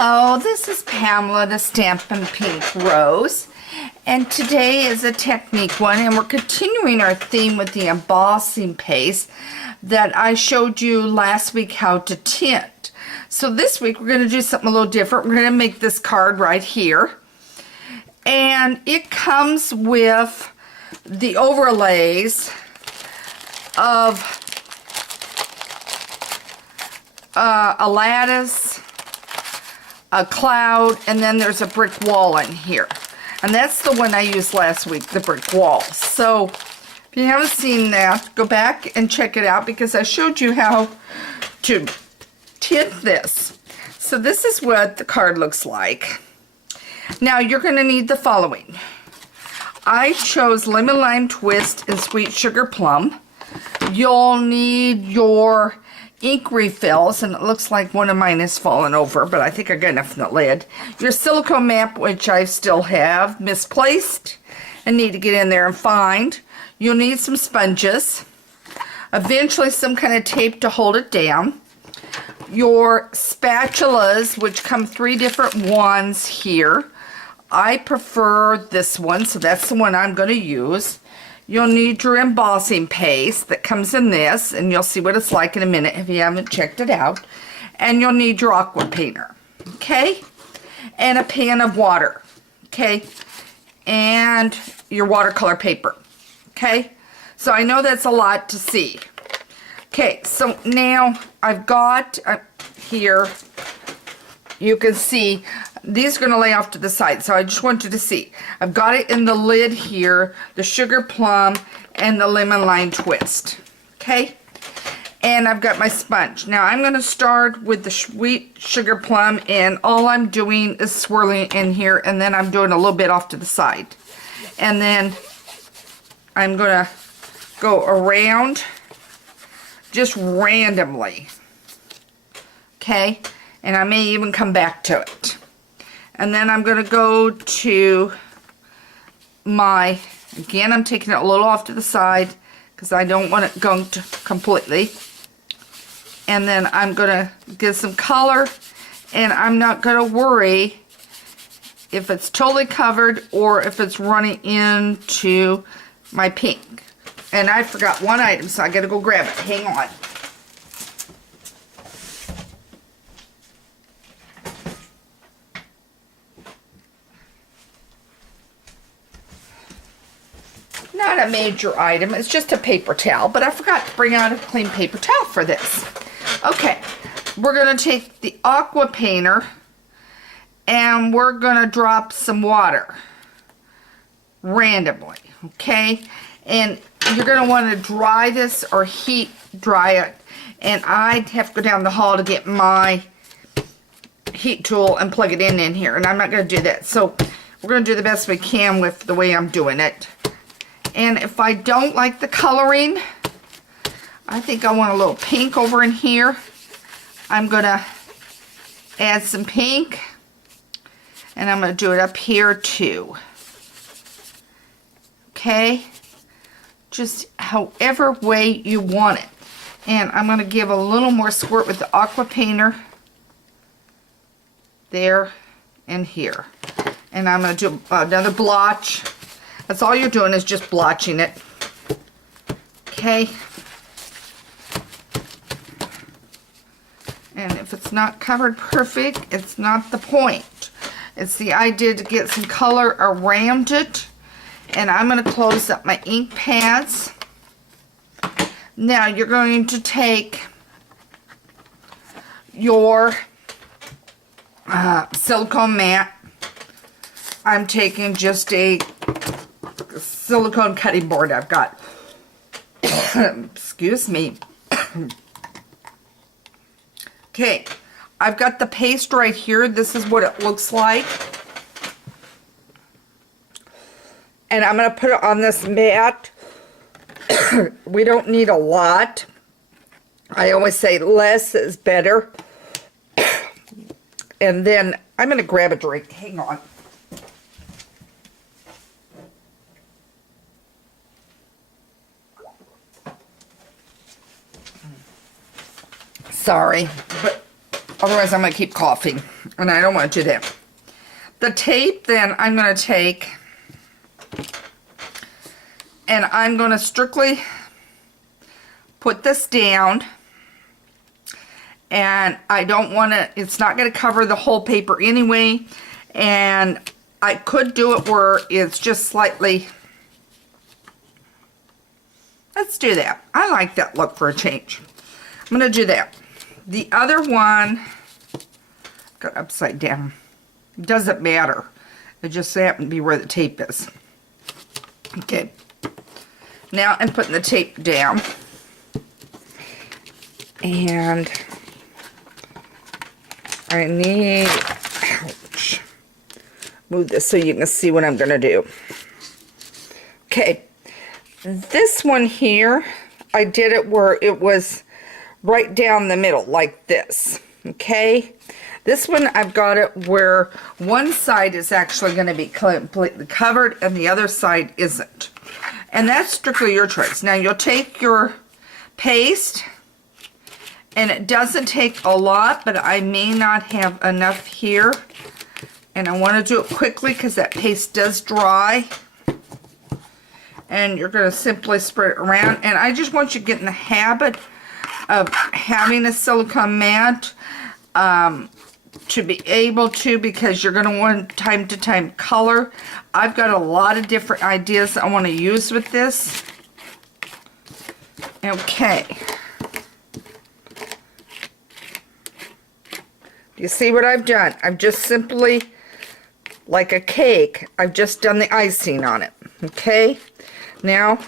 Hello, this is Pamela, the Stampin' Pink Rose, and today is a technique one, and we're continuing our theme with the embossing paste that I showed you last week how to tint. So this week we're going to do something a little different. We're going to make this card right here, and it comes with the overlays of a lattice, a cloud, and then there's a brick wall in here. And that's the one I used last week, the brick wall. So if you haven't seen that, go back and check it out because I showed you how to tint this. So this is what the card looks like. Now you're going to need the following. I chose lemon lime twist and sweet sugar plum. You'll need your ink refills, and it looks like one of mine has fallen over, but I think I got enough in the lid. Your silicone map, which I still have misplaced and need to get in there and find. You'll need some sponges, eventually some kind of tape to hold it down. Your spatulas, which come 3 different ones here. I prefer this one, so that's the one I'm going to use. You'll need your embossing paste that comes in this, and you'll see what it's like in a minute if you haven't checked it out. And you'll need your aqua painter, okay? And a pan of water, okay? And your watercolor paper, okay? So I know that's a lot to see. Okay, so now I've got here, you can see, these are going to lay off to the side, so I just want you to see. I've got it in the lid here, the sugar plum and the lemon lime twist, okay? And I've got my sponge. Now I'm going to start with the sweet sugar plum, and all I'm doing is swirling in here, and then I'm doing a little bit off to the side. And then I'm going to go around just randomly, okay? And I may even come back to it. And then I'm going to go to my, again, I'm taking it a little off to the side because I don't want it going to completely. And then I'm going to get some color, and I'm not going to worry if it's totally covered or if it's running into my pink. And I forgot one item, so I got to go grab it. Hang on. Not a major item, it's just a paper towel, but I forgot to bring out a clean paper towel for this. Okay, we're going to take the aqua painter and we're going to drop some water randomly, okay? And you're going to want to dry this or heat dry it, and I'd have to go down the hall to get my heat tool and plug it in here, and I'm not going to do that. So we're going to do the best we can with the way I'm doing it. And if I don't like the coloring, I think I want a little pink over in here. I'm going to add some pink, and I'm going to do it up here too. Okay? Just however way you want it. And I'm going to give a little more squirt with the aqua painter there and here. And I'm going to do another blotch. That's all you're doing is just blotching it. Okay. And if it's not covered perfect, it's not the point. It's the idea to get some color around it. And I'm going to close up my ink pads. Now you're going to take your silicone mat. I'm taking just a silicone cutting board I've got. Excuse me. Okay, I've got the paste right here. This is what it looks like. And I'm going to put it on this mat. We don't need a lot. I always say less is better. And then I'm going to grab a drink. Hang on. Sorry, but otherwise I'm going to keep coughing. and I don't want to do that. The tape, then I'm going to take, and I'm going to strictly put this down, and I don't want to, it's not going to cover the whole paper anyway, and I could do it where it's just slightly, let's do that. I like that look for a change. I'm going to do that. The other one, got upside down. Doesn't matter. It just happened to be where the tape is. Okay. Now I'm putting the tape down. And I need, ouch, move this so you can see what I'm going to do. Okay. This one here, I did it where it was right down the middle, like this. Okay. This one, I've got it where one side is actually going to be completely covered and the other side isn't. And that's strictly your choice. Now, you'll take your paste, and it doesn't take a lot, but I may not have enough here. And I want to do it quickly because that paste does dry. And you're going to simply spread it around. And I just want you to get in the habit of having a silicone mat. To be able to, because you're going to want time to time color. I've got a lot of different ideas I want to use with this. Okay. You see what I've done? I've just simply, like a cake, I've just done the icing on it. Okay? Now,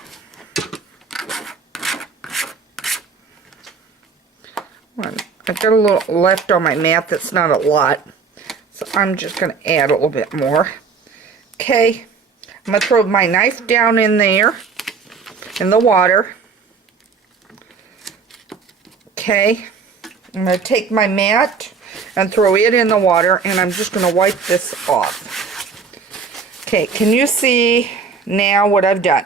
I've got a little left on my mat that's not a lot, so I'm just going to add a little bit more. Okay, I'm going to throw my knife down in there, in the water. Okay, I'm going to take my mat and throw it in the water, and I'm just going to wipe this off. Okay, can you see now what I've done?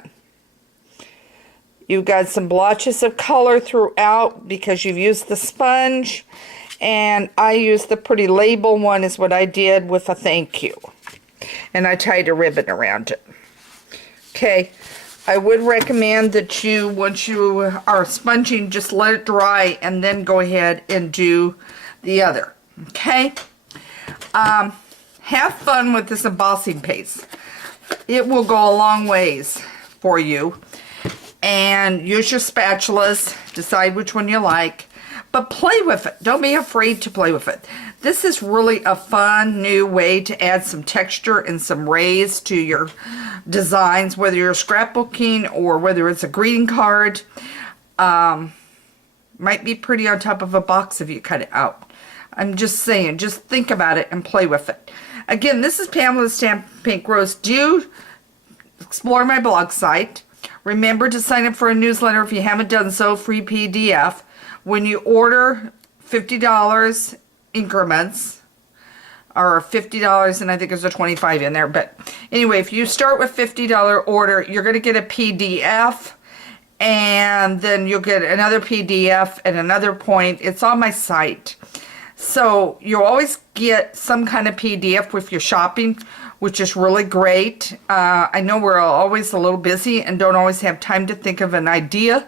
You've got some blotches of color throughout because you've used the sponge, and I used the pretty label one is what I did with a thank you. And I tied a ribbon around it. Okay, I would recommend that you, once you are sponging, just let it dry and then go ahead and do the other. Okay? Have fun with this embossing paste. It will go a long ways for you. And use your spatulas, decide which one you like, but play with it. Don't be afraid to play with it. This is really a fun new way to add some texture and some rays to your designs, whether you're scrapbooking or whether it's a greeting card. Might be pretty on top of a box if you cut it out. I'm just saying, just think about it and play with it. Again, this is Pamela Stamp Pink Rose. Do explore my blog site. Remember to sign up for a newsletter if you haven't done so, free PDF. When you order $50 increments, or $50, and I think there's a $25 in there, but anyway, if you start with $50 order, you're going to get a PDF, and then you'll get another PDF at another point. It's on my site. So you'll always get some kind of PDF with your shopping, which is really great. I know we're always a little busy and don't always have time to think of an idea.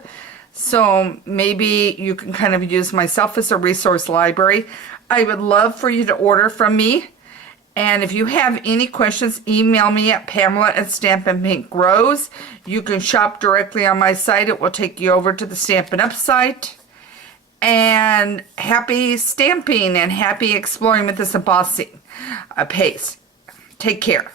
So maybe you can kind of use myself as a resource library. I would love for you to order from me. And if you have any questions, email me at Pamela@Stampin' Pink Rose. You can shop directly on my site. It will take you over to the Stampin' Up site. And happy stamping and happy exploring with this embossing paste. Take care.